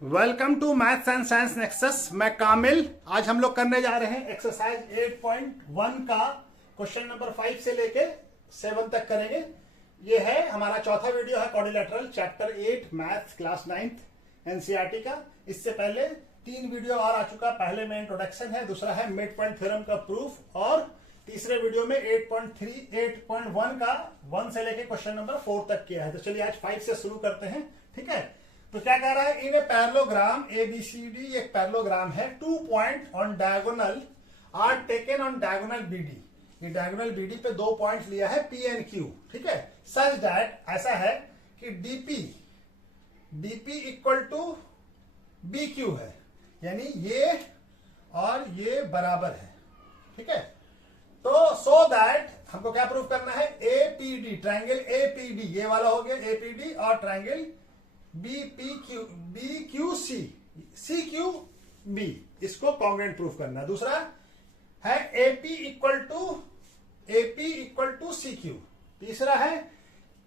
Welcome to maths and science nexus. मैं कामिल। आज हम लोग करने जा रहे हैं एक्सरसाइज 8.1 का क्वेश्चन नंबर 5 से लेके 7 तक करेंगे। ये है हमारा चौथा वीडियो है quadrilateral chapter 8 maths class 9th NCERT का। इससे पहले 3 वीडियो और आ चुका। पहले में इंट्रोडक्शन है, दूसरा है मिड पॉइंट थ्योरम का प्रूफ और तीसरे वीडियो में 8.1 का 1 से लेके क्वेश्चन नंबर 4 तक किया है। तो चलिए आज 5 से शुरू करते हैं। ठीक है, तो क्या कह रहा है, इन ए पैरेललोग्राम ABCD एक पैरेललोग्राम है, 2 point on diagonal are taken on diagonal BD। ये डायगोनल BD पे 2 पॉइंट लिया है P and Q। ठीक है, सच दैट ऐसा है कि DP इक्वल टू BQ है, यानी ये और ये बराबर है। ठीक है, तो सो दैट हमको क्या प्रूफ करना है, APD ट्राइंगल APD ये वाला हो गया APD और ट्राइंगल BQC CQB इसको कॉन्ग्रुएंट प्रूफ करना है। दूसरा है AP इक्वल टू CQ। तीसरा है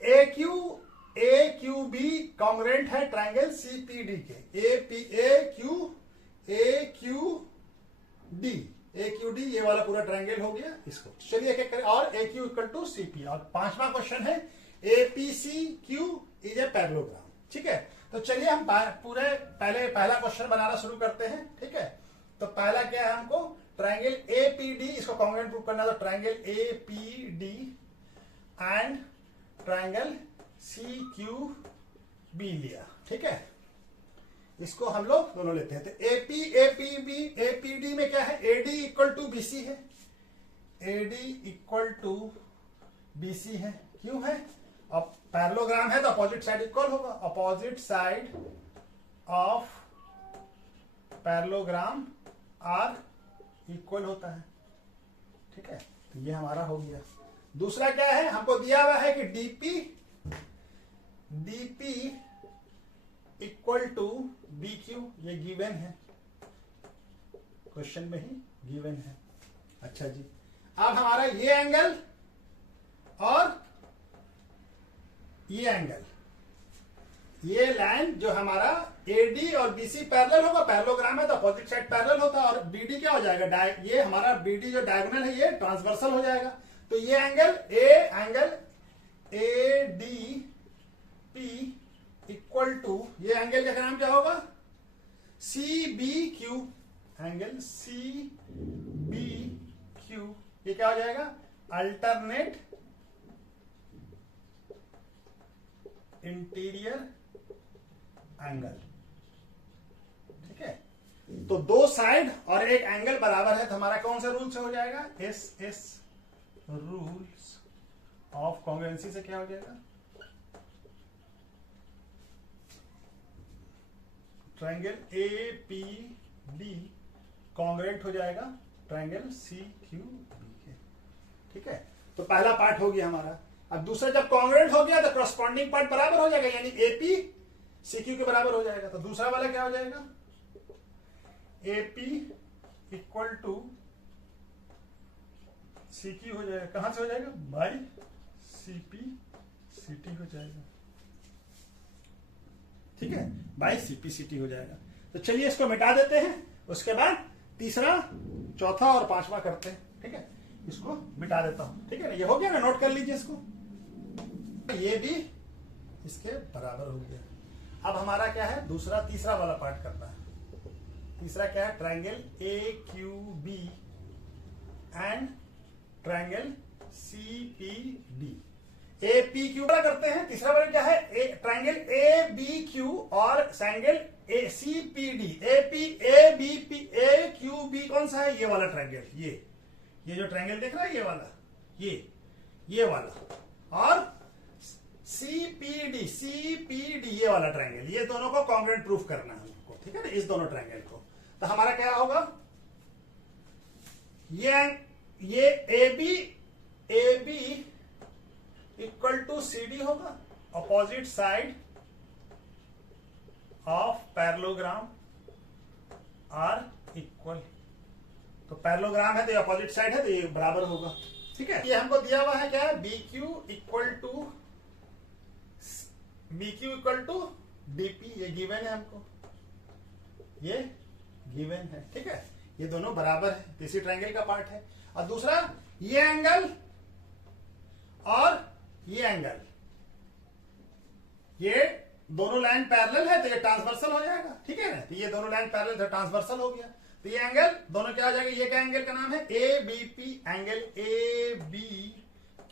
AQB कॉन्ग्रुएंट है ट्राइंगल CPD के AQD ये वाला पूरा ट्राइंगल हो गया। इसको चलिए एक एक करें। और AQ इक्वल टू CP। और 5वां क्वेश्चन है APCQ इज ए पैरेललोग्राम। ठीक है, तो चलिए हम पूरे पहला क्वेश्चन बनाना शुरू करते हैं। ठीक है, तो पहला क्या है, हमको ट्राइंगल APD इसको कॉन्ग्रुएंट प्रूफ करना है। तो triangle APD and triangle CQB लिया। ठीक है, इसको हम लोग दोनों लेते हैं। तो APD में क्या है, AD इक्वल टू BC है, AD इक्वल टू BC है। क्यों है, अब पैरेललोग्राम है तो अपोजिट साइड इक्वल होगा। Opposite side of parallelogram are equal होता है। ठीक है, तो ये हमारा हो गया। दूसरा क्या है, हमको दिया हुआ है कि DP इक्वल टू BQ, ये गिवन है, क्वेश्चन में ही गिवन है। अच्छा जी, अब हमारा ये एंगल और ये एंगल, ये लाइन जो हमारा AD और BC पैरेलल होगा, पैरेललोग्राम है तो अपोजिट साइड पैरेलल होता है। और BD क्या हो जाएगा, ये हमारा BD जो डायगोनल है ये ट्रांसवर्सल हो जाएगा। तो ये एंगल ADP इक्वल टू ये एंगल का नाम क्या होगा, CBQ। एंगल CBQ ये क्या हो जाएगा, अल्टरनेट इंटीरियर एंगल। ठीक है, तो 2 साइड और एक एंगल बराबर है तो हमारा कौन सा रूल से हो जाएगा, SS रूल्स ऑफ कॉन्ग्रुएंसी से क्या हो जाएगा, ट्राइंगल APD कॉन्ग्रुएंट हो जाएगा ट्राइंगल CQB के। ठीक है, तो पहला पार्ट हो गया हमारा। अब दूसरा जब कॉन्ग्रुएंट हो गया तो करस्पॉन्डिंग पार्ट बराबर हो जाएगा, यानी AP CQ के बराबर हो जाएगा। तो दूसरा वाला क्या हो जाएगा, AP इक्वल टू CQ हो जाएगा। कहां से हो जाएगा, बाई CPCT हो जाएगा। ठीक है, बाई CPCT हो जाएगा। तो चलिए इसको मिटा देते हैं, उसके बाद तीसरा चौथा और 5वां करते हैं। ठीक है, इसको मिटा देता हूं। ठीक है ना, ये हो गया ना, नोट कर लीजिए इसको। ये भी इसके बराबर हो गया। अब हमारा क्या है, तीसरा वाला पार्ट करना है। तीसरा क्या है, triangle AQB and triangle CPD। APQ वाला करते हैं। तीसरा वाला क्या है, ट्राइंगल ABQ और ट्राइंगल CPD। AQB कौन सा है, ये वाला ट्राइंगल, ये जो ट्राइंगल देख रहा है ये वाला, ये वाला, और CPD ये वाला ट्राइंगल, ये दोनों को कॉन्ग्रुएंट प्रूफ करना है हमको। ठीक है ना, इस दोनों ट्राइंगल को। तो हमारा क्या होगा, ये AB इक्वल टू CD होगा, opposite side of parallelogram are equal. तो पैरेललोग्राम है तो ये अपोजिट साइड है तो ये बराबर होगा। ठीक है, ये हमको दिया हुआ है क्या है, BQ इक्वल टू DP, ये गिवन है हमको। ये गिवन है, ठीक है, ये दोनों बराबर है, तो इसी ट्रायंगल का पार्ट है। और दूसरा ये एंगल और ये एंगल, ये दोनों लाइन पैरेलल है तो ये ट्रांसवर्सल हो जाएगा, ठीक है ना, तो ये दोनों लाइन पैरेलल तो ट्रांसवर्सल हो गया, तो ये एंगल दोनों क्या हो जाएगा, ये क्या एंगल का नाम है, A B P, angle A B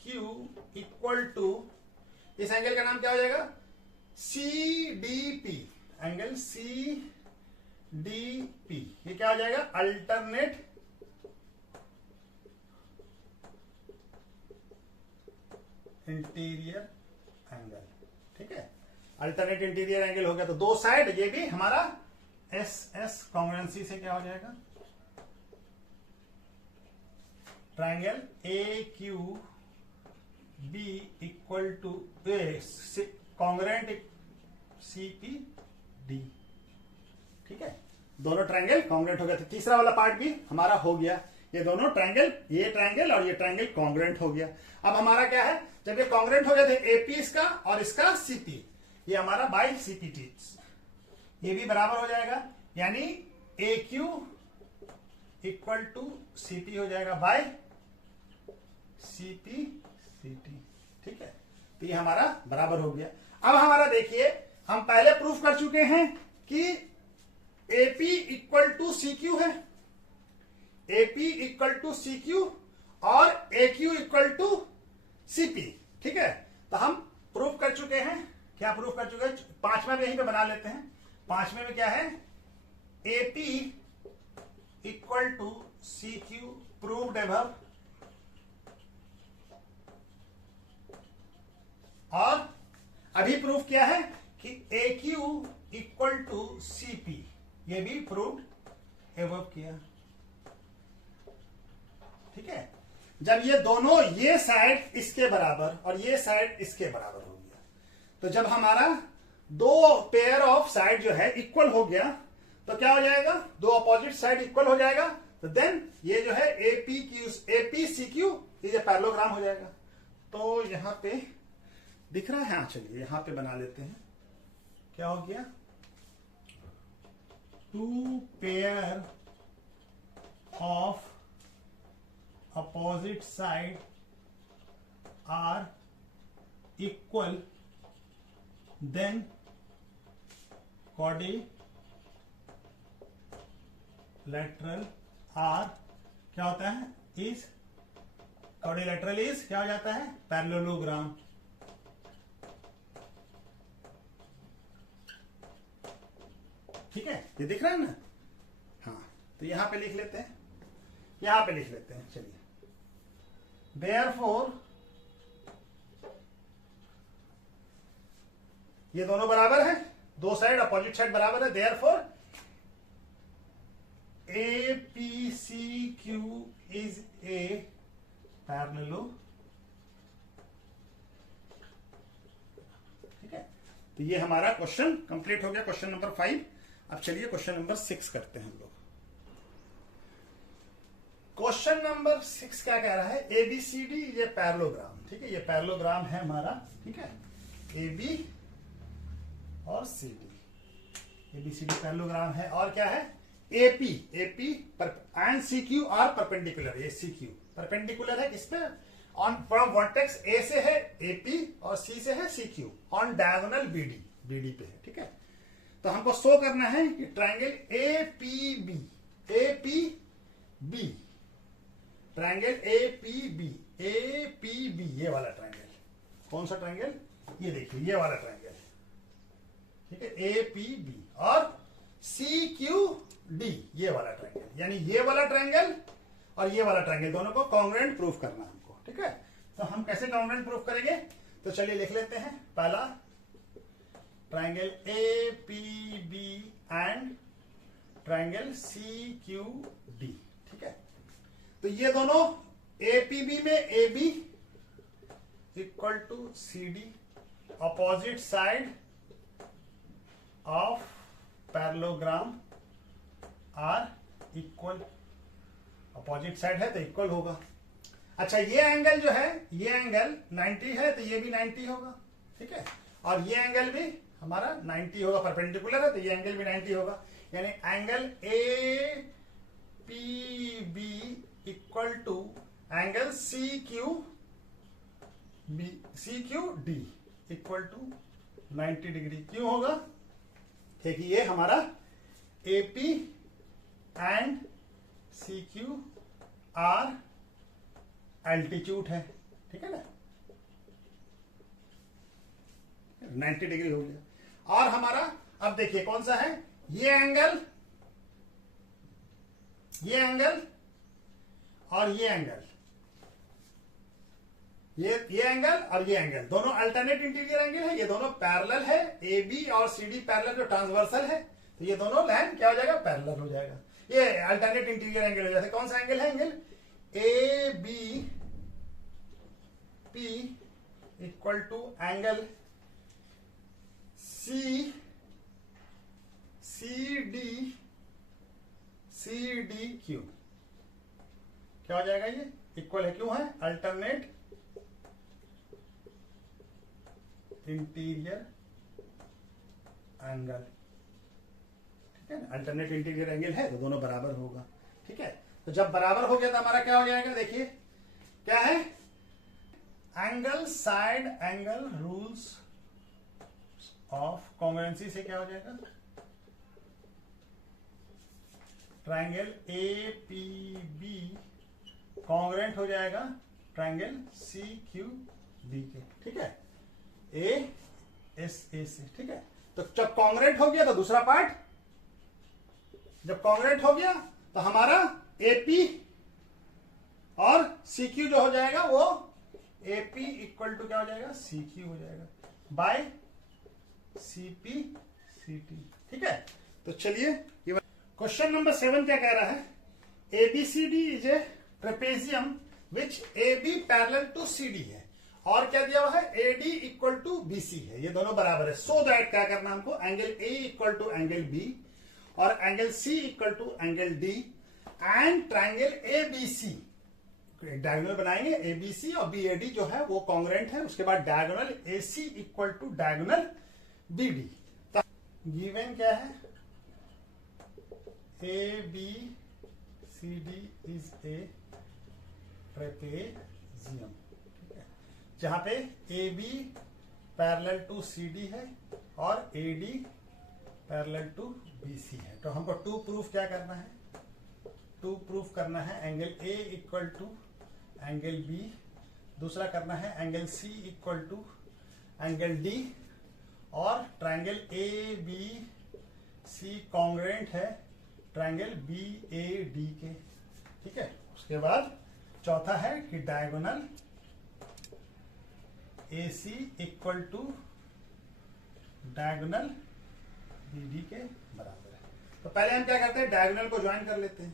Q equal to, इस एंगल का नाम क्या हो जाएगा, C D P, angle C D P, ये क्या हो जाएगा, अल्टरनेट इंटीरियर एंगल, ठीक है, अल्टरनेट इंटीरियर एंगल हो गया। तो दो साइड, ये भी हमारा एस एस कॉन्ग्रुएंसी से क्या हो जाएगा, triangle A Q B equal to congruent C P D, ठीक है, दोनों ट्रायंगल कॉन्ग्रुएंट हो गया। तो तीसरा वाला पार्ट भी हमारा हो गया, ये दोनों ट्रायंगल, ये ट्रायंगल और ये ट्रायंगल कॉन्ग्रुएंट हो गया। अब हमारा क्या है, जब ये कॉन्ग्रुएंट हो गया तो एपी इसका और इसका सीपी, ये हमारा बाई सीपीटी, ये भी बराबर हो जाएगा, यानी ए क्यू इक्वल टू सीपी हो जाएगा बाय सीपी सीटी, ठीक है, तो ये हमारा बराबर हो गया। अब हमारा देखिए, हम पहले प्रूफ कर चुके हैं कि AP equal to C Q है, AP equal to C Q और A Q equal to CP, ठीक है, तो हम प्रूफ कर चुके हैं, क्या प्रूफ कर चुके हैं, पांचवा भी यहीं पे बना लेते हैं। पांचवे में क्या है, AP equal to C Q proved above, और अभी प्रूफ किया है कि A Q equal to CP, ये भी प्रूव्ड अबव किया, ठीक है। जब ये दोनों, ये साइड इसके बराबर और ये साइड इसके बराबर हो गया, तो जब हमारा दो पेयर ऑफ साइड जो है इक्वल हो गया, तो क्या हो जाएगा, दो अपोजिट साइड इक्वल हो जाएगा, तो देन ये जो है AP Q, AP C Q, ये पैरेललोग्राम हो जाएगा। तो यहां पे दिख रहा है, हाँ चलिए यहां पे बना लेते हैं, क्या हो गया, two pair of opposite side are equal, then quadrilateral are क्या होता है, is quadrilateral is क्या हो जाता है, पैरेललोग्राम, ठीक है, ये दिख रहा है ना, हाँ, तो यहां पे लिख लेते हैं, यहां पे लिख लेते हैं, चलिए, Therefore, ये दोनों बराबर है, दो साइड अपोजिट साइड बराबर है, Therefore APCQ is a parallelogram, ठीक है, तो ये हमारा क्वेश्चन कंप्लीट हो गया, क्वेश्चन नंबर 5। अब चलिए क्वेश्चन नंबर 6 करते हैं हम लोग। क्वेश्चन नंबर 6 क्या कह रहा है, एबीसीडी, ये पैरेललोग्राम, ठीक है, ये पैरेललोग्राम है हमारा, ठीक है, ए बी और सी डी, एबीसीडी पैरेललोग्राम है, और क्या है, AP, AP and C Q are perpendicular, ये सी क्यू परपेंडिकुलर है किस पे, ऑन फ्रॉम वर्टेक्स ए से है एपी और सी से है C Q, on diagonal BD, BD पे है, ठीक है। तो हमको शो करना है कि triangle APB, APB, triangle APB, APB, ये वाला ट्रायंगल, कौन सा ट्रायंगल, ये देखिए ये वाला ट्रायंगल, ठीक है, एपीबी, और सी क्यू डी, ये वाला ट्रायंगल, यानी ये वाला ट्रायंगल और ये वाला ट्रायंगल दोनों को कॉन्ग्रुएंट प्रूफ करना हमको, ठीक है। तो हम कैसे कॉन्ग्रुएंट प्रूफ करेंगे, तो चलिए लिख लेते हैं, पहला triangle APB and triangle C Q D, ठीक है। तो ये दोनों एपीबी में A B equal to C D, opposite side of parallelogram are equal, opposite side है तो इक्वल होगा। अच्छा, ये एंगल जो है, ये एंगल 90 है तो ये भी 90 होगा, ठीक है, और ये एंगल भी हमारा 90 होगा, परपेंडिकुलर है तो ये एंगल भी 90 होगा, यानी angle A P B equal to angle C Q D equal to 90 degree. क्यों होगा? देखिए ये हमारा AP and C Q are altitude है, ठीक है ना, 90 डिग्री हो गया। और हमारा अब देखिए कौन सा है, ये एंगल और ये एंगल, ये एंगल और ये एंगल दोनों अल्टरनेट इंटीरियर एंगल है, ये दोनों पैरेलल है, ए बी और सी डी पैरेलल जो ट्रांसवर्सल है, तो ये दोनों लाइन क्या हो जाएगा, पैरेलल हो जाएगा, ये अल्टरनेट इंटीरियर एंगल हो जाएगा। कौन सा एंगल है, angle A B P equal to angle C D Q, क्या हो जाएगा, ये इक्वल है, क्यों है, अल्टरनेट इंटीरियर एंगल, ठीक है ना, अल्टरनेट इंटीरियर एंगल है तो दोनों बराबर होगा, ठीक है। तो जब बराबर हो गया तो हमारा क्या हो जाएगा, देखिए क्या है, angle side angle rules of congruency से क्या हो जाएगा, triangle A P B congruent हो जाएगा ट्रायंगल सी क्यू डी के, ठीक है, ए एस ए से, ठीक है। तो जब कॉन्ग्रुएंट हो गया तो दूसरा पार्ट, जब कॉन्ग्रुएंट हो गया तो हमारा एपी और सी क्यू जो हो जाएगा वो एपी इक्वल टू क्या हो जाएगा, सी क्यू हो जाएगा बाय सीपी सी टी, ठीक है। तो चलिए क्वेश्चन नंबर 7 क्या कह रहा है, ABCD is a trapezium which A B parallel to C D है, और क्या दिया हुआ है, A D equal to B C है, ये दोनों बराबर है। सो दैट क्या करना हमको, angle A equal to angle B और angle C equal to angle D and triangle A B C, diagonal बनाएंगे, ए बी सी और बी ए डी जो है वो कॉन्ग्रुएंट है, उसके बाद diagonal A C equal to diagonal B D. Given क्या है, A B C D is a trapezium, जहां पे A B parallel to C D है और A D parallel to B C है। तो हमको टू प्रूफ क्या करना है, टू प्रूफ करना है angle A equal to angle B, दूसरा करना है angle C equal to angle D, और triangle A B C congruent है ट्रायंगल बी ए डी के, ठीक है। उसके बाद चौथा है कि diagonal A C equal to diagonal B D के बराबर है। तो पहले हम क्या करते हैं, डायगोनल को ज्वाइन कर लेते हैं,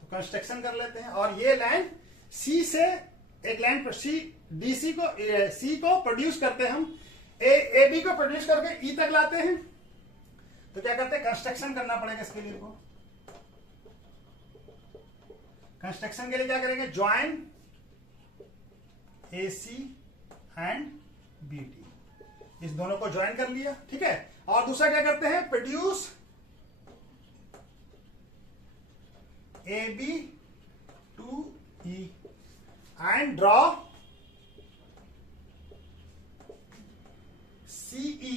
तो कंस्ट्रक्शन कर लेते हैं, और ये लाइन सी से एक लाइन पर सी डी सी को सी को प्रोड्यूस करते हैं हम, ए बी को प्रोड्यूस करके ई तक लाते हैं। तो क्या करते हैं, कंस्ट्रक्शन करना पड़ेगा इसके लिए, को कंस्ट्रक्शन के लिए क्या करेंगे, join A C and B D, इस दोनों को ज्वाइन कर लिया, ठीक है। और दूसरा क्या करते हैं, produce A B to E and draw CE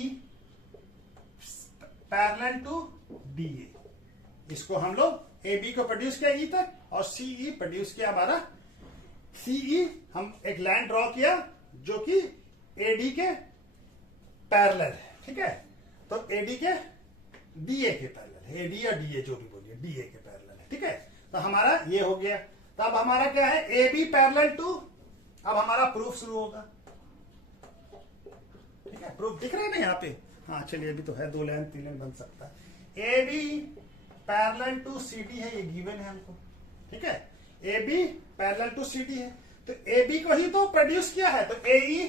parallel to D A. इसको हम लोग ए बी को प्रोड्यूस किया ई तक और सीई प्रोड्यूस किया हमारा, सीई हम एक लाइन ड्रॉ किया जो कि एडी के पैरेलल है, ठीक है। तो एडी के डीए के पैरेलल है, एडी या डीए जो भी बोलिए, डीए के पैरेलल है, ठीक है। तो हमारा ये हो गया। तो अब हमारा क्या है, ए बी पैरेलल टू, अब हमारा प्रूफ शुरू होगा, ठीक है। प्रूफ दिख रहा है ना यहाँ पे, हाँ चलिए अभी तो है, 2 लाइन 3 लाइन बन सकता है। A B parallel to C D है, ये गिवन है हमको, ठीक है। A B parallel to C D है, तो ए बी को ही तो प्रोड्यूस किया है, तो A E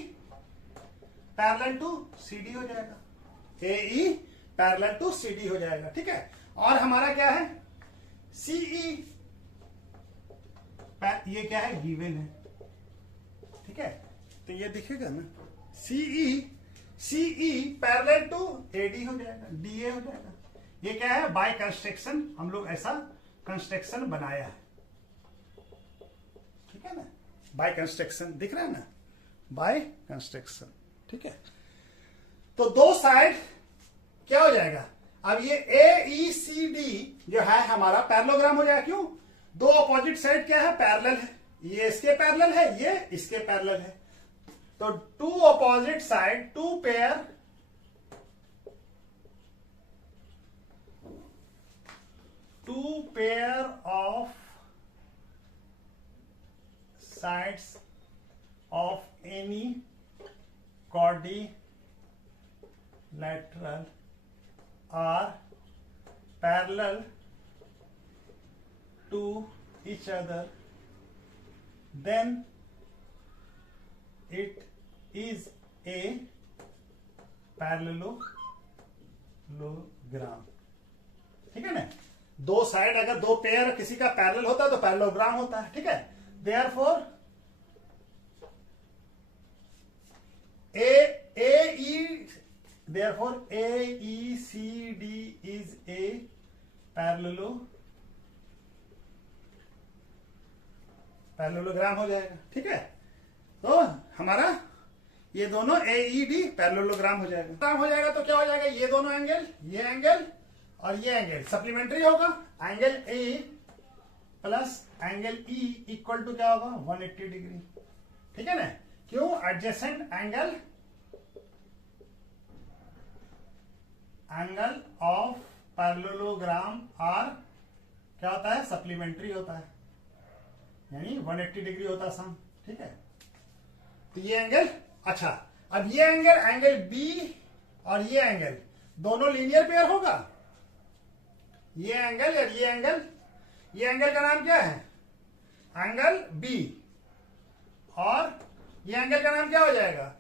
parallel to C D हो जाएगा, A E parallel to C D हो जाएगा, ठीक है। और हमारा क्या है, सी ई, ये क्या है, गिवन है, ठीक है, तो ये दिखेगा ना सीई पैरेलल टू एडी हो जाएगा, डीए हो जाएगा। ये क्या है, बाय कंस्ट्रक्शन हम लोग ऐसा कंस्ट्रक्शन बनाया है, ठीक है ना, बाय कंस्ट्रक्शन दिख रहा है ना, बाय कंस्ट्रक्शन, ठीक है। तो दो साइड क्या हो जाएगा, अब ये AECD जो है हमारा पैरेललोग्राम हो जाएगा। क्यों, दो अपोजिट साइड क्या है, पैरेलल है, ये इसके पैरेलल है, ये इसके पैरेलल है। तो two opposite side, two pair of sides of any quadrilateral are parallel to each other, then it is a parallelogram, ठीक है ना। दो साइड अगर दो पेयर किसी का पैरेलल होता है तो पैरेललोग्राम होता है, ठीक है। Therefore, AECD is a parallelogram हो जाएगा, ठीक है। तो हमारा ये दोनों AED पैरेललोग्राम हो जाएगा। हो जाएगा तो क्या हो जाएगा, ये दोनों एंगल, ये एंगल और ये एंगल सप्लीमेंट्री होगा। Angle A plus angle E equal to क्या होगा, 180 डिग्री, ठीक है ना। क्यों, adjacent angle of parallelogram are क्या होता है, सप्लीमेंट्री होता है, यानी 180 डिग्री होता है सम, ठीक है। तो ये एंगल, अच्छा अब ये एंगल बी और ये एंगल दोनों लीनियर पेयर होगा। ये एंगल और ये एंगल का नाम क्या है, एंगल बी, और ये एंगल का नाम क्या हो जाएगा,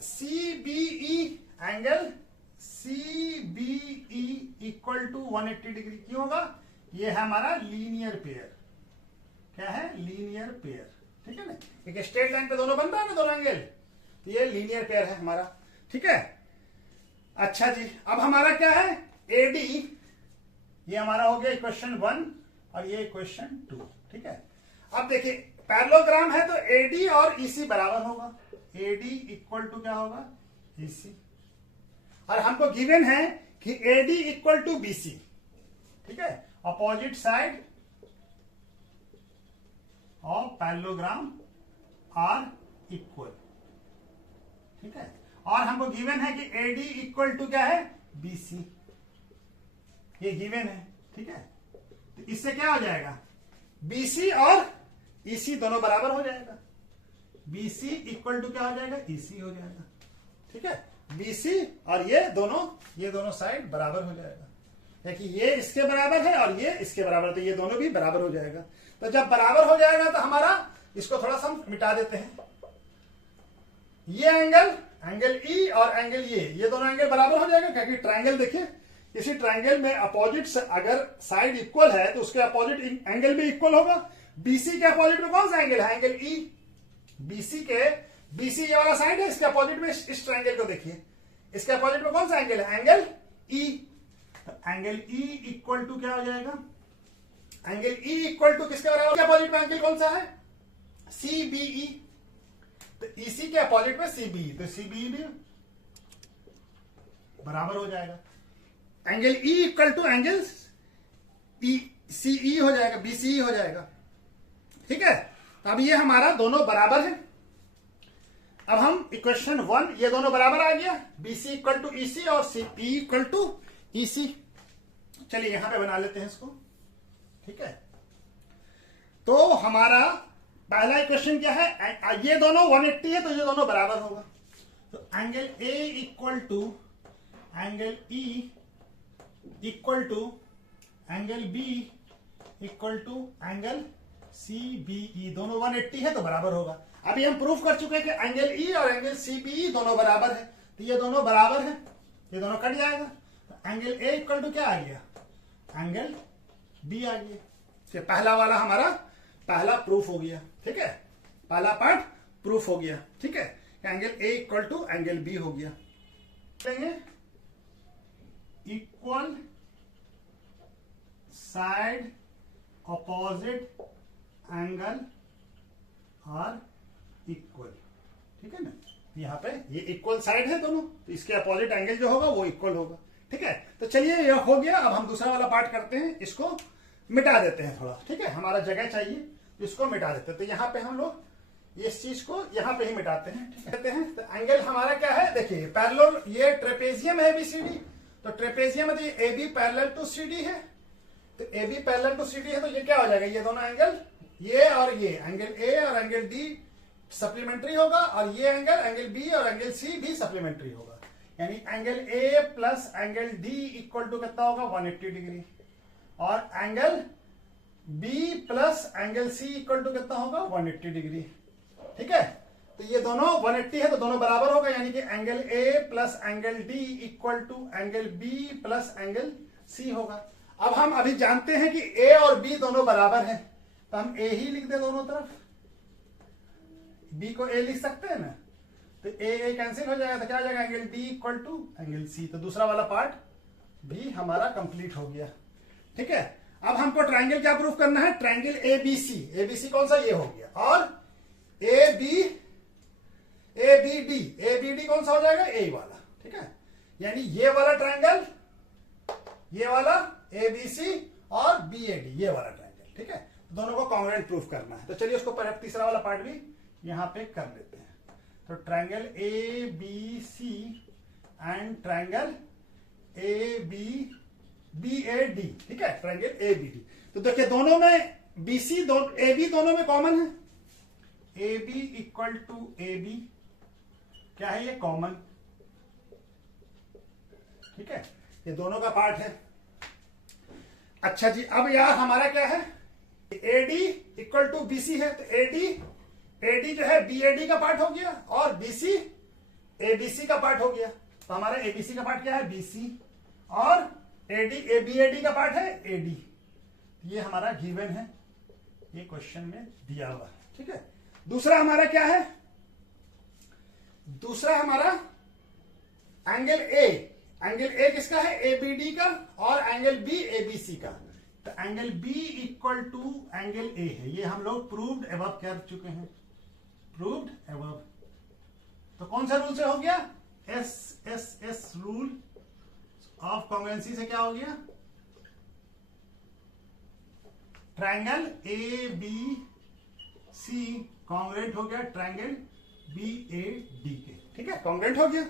CBE, angle CBE equal to 180 degree. क्यों होगा, ये है हमारा लीनियर पेयर, क्या है, लीनियर पेयर, ठीक है ना। एक स्ट्रेट लाइन पे दोनों बन रहा है ना, दोनों एंगल, तो ये लीनियर पेयर है हमारा, ठीक है। अच्छा जी, अब हमारा क्या है, AD, ये हमारा हो गया इक्वेशन 1 और ये इक्वेशन 2, ठीक है। अब देखिए पैरेललोग्राम है तो AD और EC बराबर होगा, AD इक्वल टू क्या होगा, EC, और हमको गिवन है कि AD इक्वल टू BC, ठीक है। Opposite side of parallelogram are equal, ठीक है। और हमको गिवन है कि AD इक्वल टू क्या है, BC, ये गिवन है, ठीक है। तो इससे क्या हो जाएगा, BC और EC दोनों बराबर हो जाएगा, BC इक्वल टू क्या हो जाएगा, EC हो जाएगा, ठीक है। BC और ये दोनों साइड बराबर हो जाएगा, देखिए ये इसके बराबर है और ये इसके बराबर, तो ये दोनों भी बराबर हो जाएगा। तो जब बराबर हो जाएगा तो हमारा इसको थोड़ा सा मिटा देते हैं, ये एंगल E और एंगल ये दोनों एंगल बराबर हो जाएगा, क्योंकि ट्रायंगल देखिए, इसी ट्रायंगल में अपोजिट अगर साइड इक्वल है तो उसके अपोजिट एंगल भी इक्वल होगा। BC के अपोजिट में कौन सा एंगल है, एंगल E। BC ये वाला साइड है, इसके अपोजिट में इस ट्रायंगल को देखिए, इसके अपोजिट में कौन सा एंगल है, एंगल E। तो एंगल E इक्वल टू क्या हो जाएगा, एंगल E इक्वल टू किसके बराबर, अपोजिट में एंगल कौन सा है, CBE। तो EC के अपोजिट में CBE, तो CBE भी बराबर हो जाएगा। Angle E equal to angle CE हो जाएगा, BCE हो जाएगा, ठीक है। तो अब ये हमारा दोनों बराबर है। अब हम इक्वेशन 1, ये दोनों बराबर आ गया, BC इक्वल टू EC और CE इक्वल टू EC। चलिए यहां पे बना लेते हैं इसको, ठीक है। तो हमारा पहला इक्वेशन क्या है, ये दोनों 180 है तो ये दोनों बराबर होगा। तो angle A equal to angle E equal to angle B equal to angle CBE, दोनों 180 है तो बराबर होगा। अभी हम प्रूफ कर चुके हैं कि एंगल E और एंगल CBE दोनों बराबर है, तो ये दोनों बराबर है, ये दोनों कट जाएगा। तो एंगल A इक्वल टू क्या आ गया, एंगल B आ गया। तो पहला वाला हमारा पहला प्रूफ हो गया, ठीक है, पहला पार्ट प्रूफ हो गया। ठीक है, angle A equal to angle B हो गया। Equal side opposite angle are equal. ठीक है ना, यहाँ पे ये इक्वल साइड है दोनों, तो इसके अपोजिट एंगल जो होगा वो इक्वल होगा। ठीक है, तो चलिए यह हो गया। अब हम दूसरा वाला पार्ट करते हैं, इसको मिटा देते हैं थोड़ा। ठीक है, हमारा जगह चाहिए, इसको मिटा देते हैं। तो यहाँ पे हम लोग इस चीज को यहाँ पे ही मिटाते हैं। ठीक है, कहते हैं तो एंगल हमारा क्या है, देखिए पैरेलल, ये ट्रेपेजियम है एबीसीडी, तो ट्रेपेजियम है तो ये A B parallel to C D है, तो A B parallel to C D है, तो ये क्या हो जाएगा, ये दोनों एंगल, ये और ये एंगल ए और एंगल डी सप्लीमेंट्री होगा, और ये एंगल बी और एंगल सी भी सप्लीमेंट्री होगा। यानी angle A plus angle D equal to कितना होगा, 180 डिग्री, और angle B plus angle C equal to कितना होगा, 180 डिग्री। ठीक है, तो ये दोनों 180 है तो दोनों बराबर होगा, यानी कि angle A plus angle D equal to angle B plus angle C होगा। अब हम अभी जानते हैं कि ए और बी दोनों बराबर हैं, तो हम ए ही लिख दे दोनों तरफ, बी को ए लिख सकते हैं ना, तो ए कैंसिल हो जाएगा, तो क्या हो जाएगा, angle D equal to angle C. तो दूसरा वाला पार्ट भी हमारा कंप्लीट हो गया। ठीक है, अब हमको ट्रायंगल क्या प्रूफ करना है, ट्रायंगल एबीसी। एबीसी कौन सा, ये हो गया, और एबीडी कौन सा हो जाएगा, ए वाला। ठीक है, यानी ये वाला ट्रायंगल, ये वाला एबीसी और बीएडी, ये वाला ट्रायंगल। ठीक है, दोनों को कॉन्ग्रुएंट प्रूफ करना है। तो चलिए उसको तीसरा वाला पार्ट भी यहां पे कर लेते हैं। तो triangle A B C and triangle A B A D. ठीक है, ट्रायंगल ए बी डी, तो देखिए दोनों में बीसी ए बी दोनों में कॉमन है, A B equal to A B, क्या है ये, कॉमन। ठीक है, ये दोनों का पार्ट है। अच्छा जी, अब यार हमारा क्या है, एडी इक्वल टू बीसी है, तो एडी जो है बीएडी का पार्ट हो गया, और बीसी एबीसी का पार्ट हो गया। तो हमारा एबीसी का पार्ट क्या है, बीसी, और बीएडी का पार्ट है एडी। ये हमारा गिवन है, ये क्वेश्चन में दिया हुआ है। ठीक है, दूसरा हमारा क्या है, दूसरा हमारा एंगल ए किसका है, एबीडी का, और एंगल बी एबीसी का। तो angle B equal to angle A है, ये हम लोग प्रूव्ड अबव कर चुके हैं, प्रूव्ड अबव। तो कौन सा रूल से हो गया, एस रूल ऑफ कॉन्ग्रुएंसी से क्या हो गया, triangle A B C congruent हो गया ट्रायंगल बी ए डी के। ठीक है, कॉन्ग्रुएंट हो गया।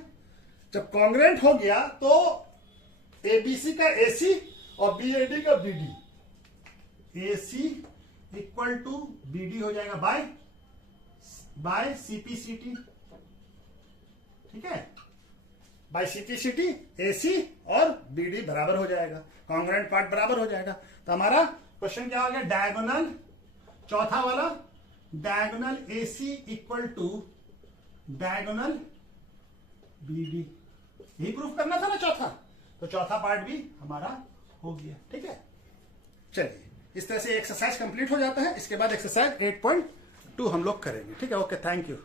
जब कॉन्ग्रुएंट हो गया तो एबीसी का एसी और बीएडी का BD, AC equal to BD हो जाएगा बाय सीपीसीटी। ठीक है, बाय सीपीसीटी एसी और बीडी बराबर हो जाएगा, कॉन्ग्रुएंट पार्ट बराबर हो जाएगा। तो हमारा क्वेश्चन क्या हो गया, डायगोनल, चौथा वाला diagonal AC equal to diagonal BD, यही प्रूफ करना था ना चौथा, तो चौथा पार्ट भी हमारा हो गया। ठीक है, चलिए इस तरह से एक्सरसाइज कंप्लीट हो जाता है। इसके बाद एक्सरसाइज 8.2 हम लोग करेंगे। ठीक है, ओके, थैंक यू।